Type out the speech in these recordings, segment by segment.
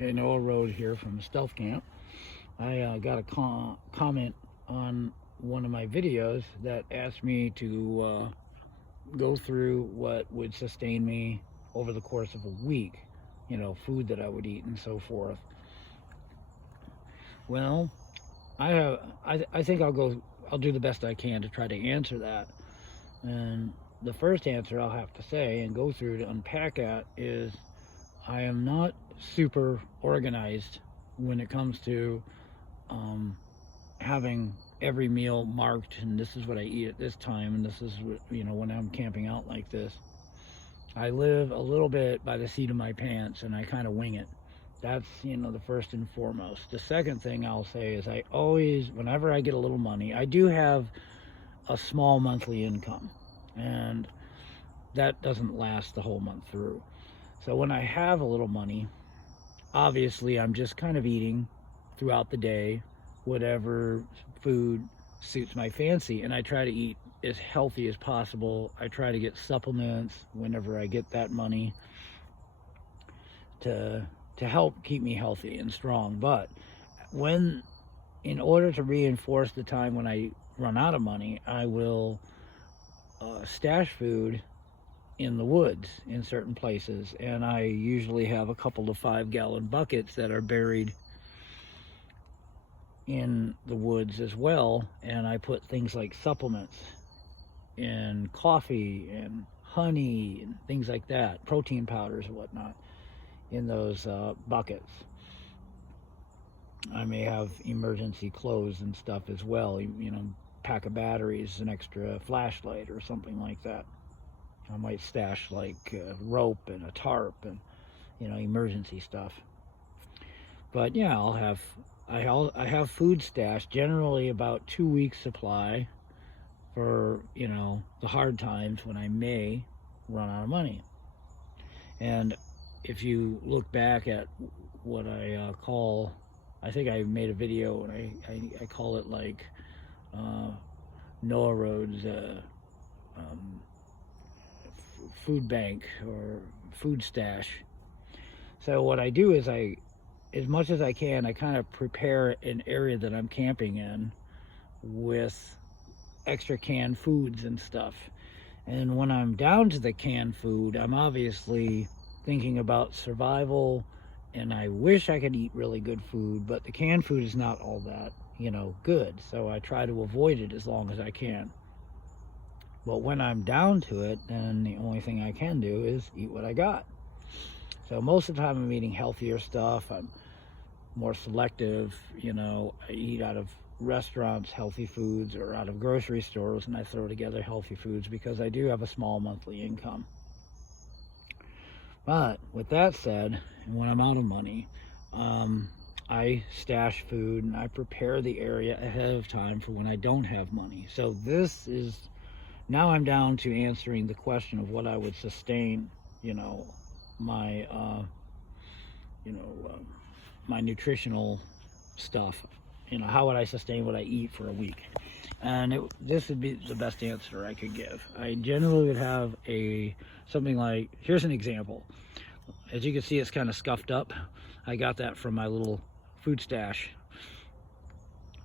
Okay, Noah Road here from Stealth Camp. I got a comment on one of my videos that asked me to go through what would sustain me over the course of a week, food that I would eat and so forth. Well, I think I'll do the best I can to try to answer that. And the first answer I'll have to say and go through to unpack that is I am not super organized when it comes to having every meal marked, and this is what I eat at this time, and this is what, when I'm camping out like this. I live a little bit by the seat of my pants, and I kind of wing it. That's, the first and foremost. The second thing I'll say is I always, whenever I get a little money, I do have a small monthly income, and that doesn't last the whole month through. So when I have a little money, obviously I'm just kind of eating throughout the day whatever food suits my fancy, and I try to eat as healthy as possible. I try to get supplements whenever I get that money to help keep me healthy and strong. But in order to reinforce the time when I run out of money, I will stash food in the woods in certain places, and I usually have a couple of 5-gallon buckets that are buried in the woods as well, and I put things like supplements and coffee and honey and things like that, protein powders and whatnot, in those buckets. I may have emergency clothes and stuff as well, pack of batteries, an extra flashlight or something like that. I might stash like rope and a tarp and emergency stuff. But yeah, I have food stashed, generally about 2 weeks supply for the hard times when I may run out of money. And if you look back at what I think I made a video and I call it like Noah Road's food bank or food stash. So what I do is as much as I can, I kind of prepare an area that I'm camping in with extra canned foods and stuff. And when I'm down to the canned food, I'm obviously thinking about survival, and I wish I could eat really good food, but the canned food is not all that, good. So I try to avoid it as long as I can. But when I'm down to it, then the only thing I can do is eat what I got. So most of the time I'm eating healthier stuff. I'm more selective, I eat out of restaurants, healthy foods, or out of grocery stores, and I throw together healthy foods because I do have a small monthly income. But with that said, when I'm out of money, I stash food and I prepare the area ahead of time for when I don't have money. So now I'm down to answering the question of what I would sustain, my my nutritional stuff. How would I sustain what I eat for a week? And this would be the best answer I could give. I generally would have something like, here's an example. As you can see, it's kind of scuffed up. I got that from my little food stash.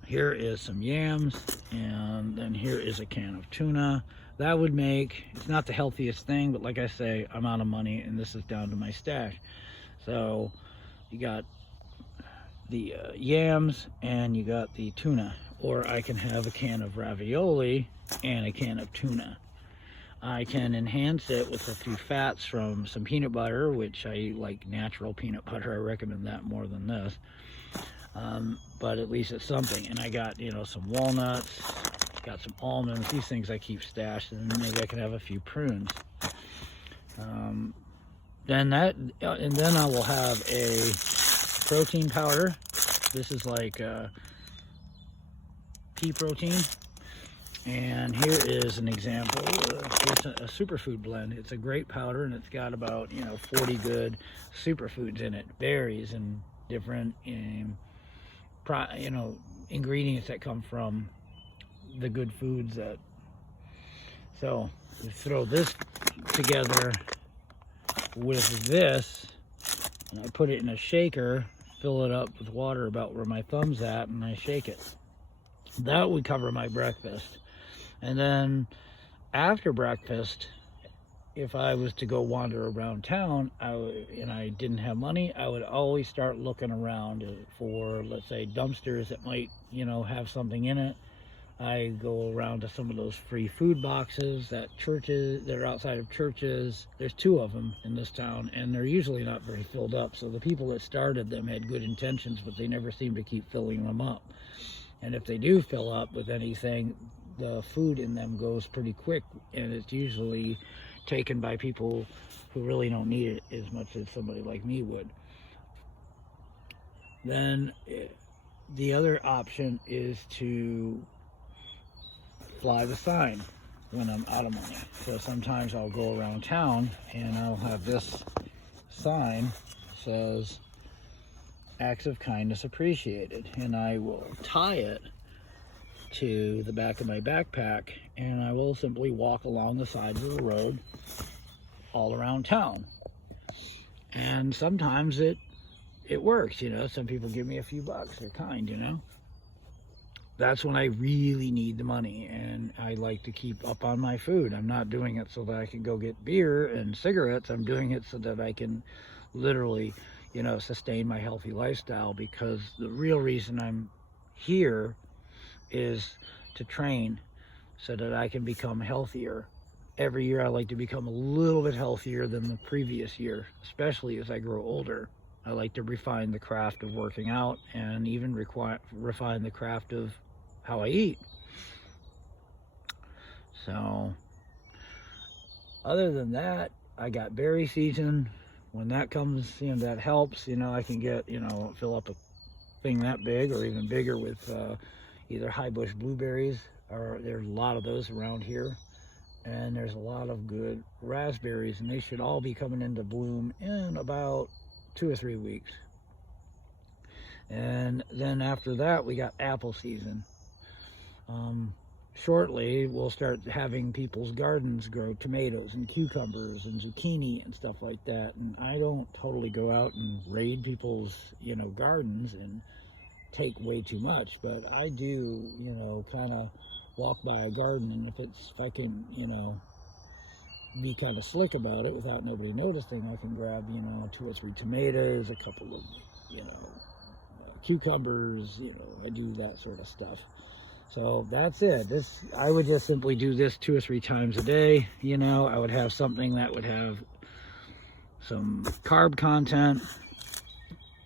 Here is some yams, and then here is a can of tuna. That would it's not the healthiest thing, but like I say, I'm out of money, and this is down to my stash. So you got the yams, and you got the tuna. Or I can have a can of ravioli and a can of tuna. I can enhance it with a few fats from some peanut butter, which I like natural peanut butter. I recommend that more than this. But at least it's something. And I got, some walnuts, got some almonds. These things I keep stashed, and maybe I can have a few prunes. Then I will have a protein powder. This is like pea protein. And here is an example. It's a superfood blend. It's a great powder, and it's got about 40 good superfoods in it, berries and different ingredients that come from the good foods that. So you throw this together with this, and I put it in a shaker, fill it up with water about where my thumb's at, and I shake it. That would cover my breakfast. And then after breakfast, if I was to go wander around town and I didn't have money, I would always start looking around for, let's say, dumpsters that might, have something in it. I go around to some of those free food boxes that are outside of churches. There's 2 of them in this town, and they're usually not very filled up. So the people that started them had good intentions, but they never seem to keep filling them up. And if they do fill up with anything, the food in them goes pretty quick, and it's usually taken by people who really don't need it as much as somebody like me would. Then the other option is to fly the sign when I'm out of money. So sometimes I'll go around town and I'll have this sign that says acts of kindness appreciated, and I will tie it to the back of my backpack, and I will simply walk along the sides of the road all around town. And sometimes it works, some people give me a few bucks. They're kind. That's when I really need the money, and I like to keep up on my food. I'm not doing it so that I can go get beer and cigarettes. I'm doing it so that I can literally, sustain my healthy lifestyle, because the real reason I'm here is to train so that I can become healthier. Every year I like to become a little bit healthier than the previous year, especially as I grow older. I like to refine the craft of working out, and even refine the craft of how I eat. So other than that, I got berry season. When that comes, that helps. I can get, fill up a thing that big or even bigger with either high bush blueberries, or there's a lot of those around here, and there's a lot of good raspberries, and they should all be coming into bloom in about 2 or 3 weeks. And then after that, we got apple season. Shortly we'll start having people's gardens grow tomatoes and cucumbers and zucchini and stuff like that, and I don't totally go out and raid people's gardens and take way too much, but I do kind of walk by a garden, and if I can be kind of slick about it without nobody noticing, I can grab 2 or 3 tomatoes, a couple of cucumbers. I do that sort of stuff. So that's it. I would just simply do this 2 or 3 times a day. I would have something that would have some carb content,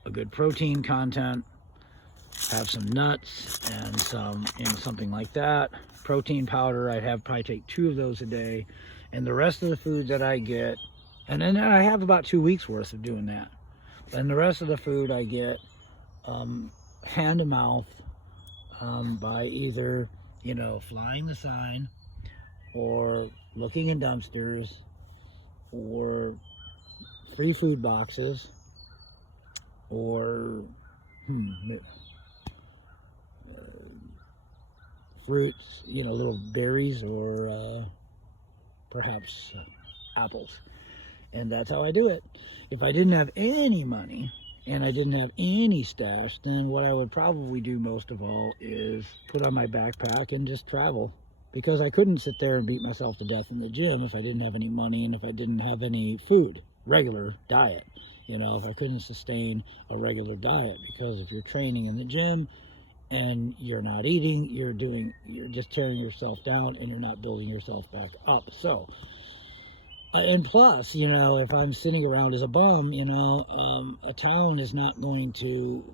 a good protein content, have some nuts and something like that. Protein powder, I'd probably take 2 of those a day, and the rest of the food that I get, and then I have about 2 weeks worth of doing that. And the rest of the food I get hand to mouth, by either flying the sign, or looking in dumpsters, or free food boxes, or fruits, little berries, or perhaps apples. And that's how I do it. If I didn't have any money and I didn't have any stash, then what I would probably do most of all is put on my backpack and just travel, because I couldn't sit there and beat myself to death in the gym if I didn't have any money and if I didn't have any food, regular diet. If I couldn't sustain a regular diet, because if you're training in the gym and you're not eating, you're just tearing yourself down, and you're not building yourself back up. So, and plus, if I'm sitting around as a bum, a town is not going to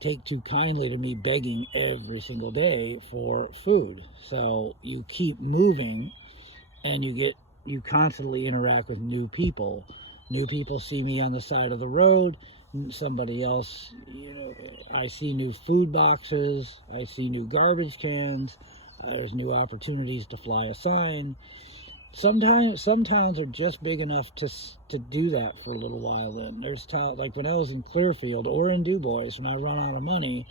take too kindly to me begging every single day for food. So you keep moving, and you constantly interact with new people. New people see me on the side of the road. Somebody else, I see new food boxes. I see new garbage cans. There's new opportunities to fly a sign. Some towns are just big enough to do that for a little while. Then there's towns like when I was in Clearfield or in DuBois, when I run out of money,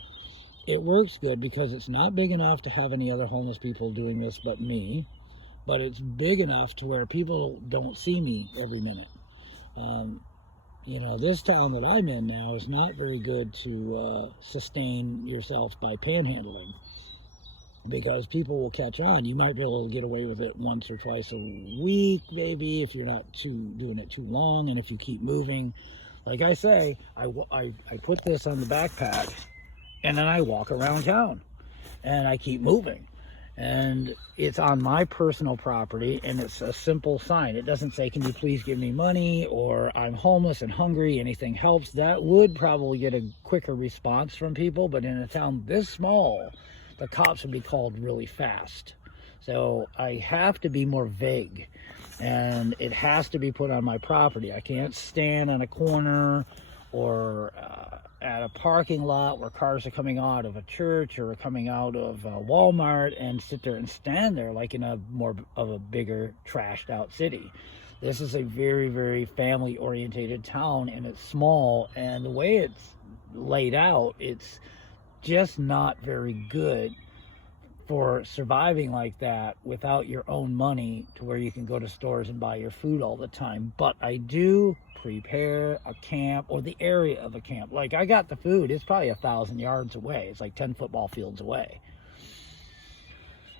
it works good because it's not big enough to have any other homeless people doing this but me, but it's big enough to where people don't see me every minute. you know, this town that I'm in now is not very good to sustain yourself by panhandling, because people will catch on. You might be able to get away with it once or twice a week, maybe, if you're not doing it too long, and if you keep moving. Like I say, I put this on the backpack, and then I walk around town, and I keep moving. And it's on my personal property, and it's a simple sign. It doesn't say, can you please give me money, or I'm homeless and hungry, anything helps. That would probably get a quicker response from people, but in a town this small, the cops would be called really fast. So I have to be more vague, and it has to be put on my property. I can't stand on a corner or at a parking lot where cars are coming out of a church or coming out of Walmart and sit there and stand there like in a more of a bigger trashed out city. This is a very, very family orientated town, and it's small, and the way it's laid out, it's just not very good for surviving like that without your own money, to where you can go to stores and buy your food all the time. But I do prepare a camp, or the area of a camp. Like, I got the food, it's probably 1,000 yards away. It's like 10 football fields away.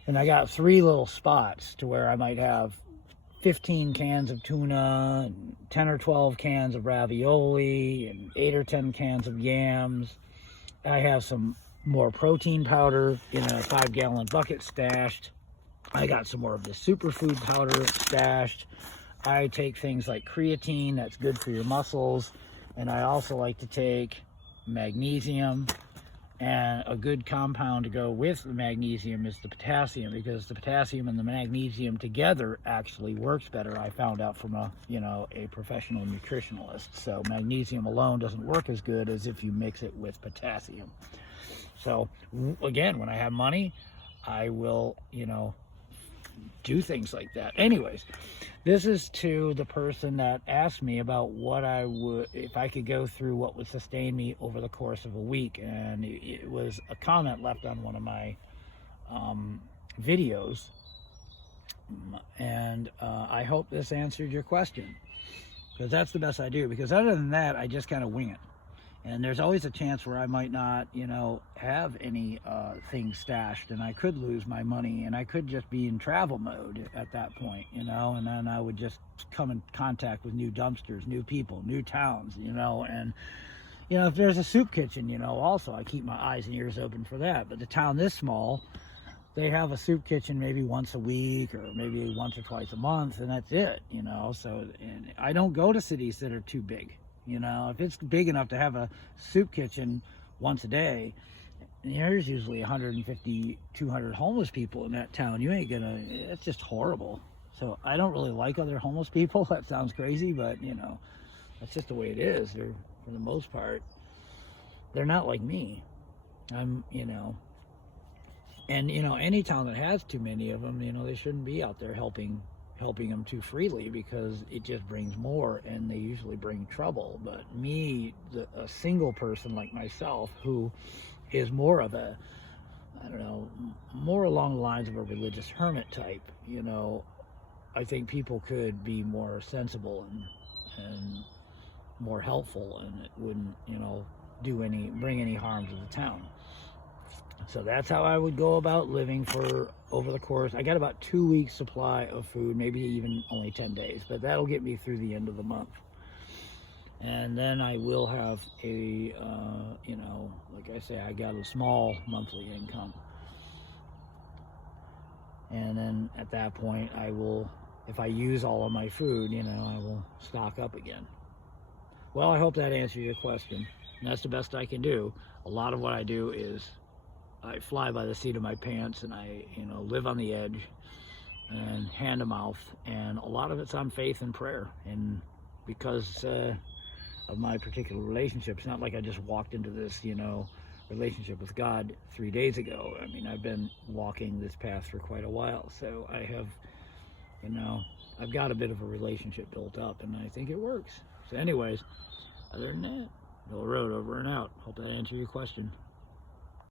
And I got 3 little spots to where I might have 15 cans of tuna, and 10 or 12 cans of ravioli, and 8 or 10 cans of yams. I have some more protein powder in a 5-gallon bucket stashed. I got some more of the superfood powder stashed. I take things like creatine, that's good for your muscles, and I also like to take magnesium, and a good compound to go with the magnesium is the potassium, because the potassium and the magnesium together actually works better. I found out from a professional nutritionalist. So magnesium alone doesn't work as good as if you mix it with potassium. So again, when I have money, I will, do things like that. Anyways, this is to the person that asked me about what I would, if I could go through what would sustain me over the course of a week. And it was a comment left on one of my videos. And I hope this answered your question, because that's the best I do. Because other than that, I just kind of wing it. And there's always a chance where I might not, have any things stashed, and I could lose my money, and I could just be in travel mode at that point, and then I would just come in contact with new dumpsters, new people, new towns, and, if there's a soup kitchen, also I keep my eyes and ears open for that. But the town this small, they have a soup kitchen maybe once a week, or maybe once or twice a month, and that's it, so, and I don't go to cities that are too big. If it's big enough to have a soup kitchen once a day, there's usually 150, 200 homeless people in that town. You ain't gonna, it's just horrible. So I don't really like other homeless people. That sounds crazy, but that's just the way it is. They're, for the most part, they're not like me. I'm, and any town that has too many of them, they shouldn't be out there helping them too freely, because it just brings more, and they usually bring trouble. But me, a single person like myself, who is more of a, more along the lines of a religious hermit type, I think people could be more sensible and more helpful, and it wouldn't, bring any harm to the town. So that's how I would go about living for over the course. I got about 2 weeks supply of food, maybe even only 10 days, but that'll get me through the end of the month. And then I will have a, like I say, I got a small monthly income. And then at that point, I will, if I use all of my food, I will stock up again. Well, I hope that answered your question. And that's the best I can do. A lot of what I do is I fly by the seat of my pants, and I, live on the edge and hand to mouth. And a lot of it's on faith and prayer. And because of my particular relationship, it's not like I just walked into this, relationship with God 3 days ago. I mean, I've been walking this path for quite a while. So I have, I've got a bit of a relationship built up, and I think it works. So anyways, other than that, Bill Road over and out. Hope that answered your question.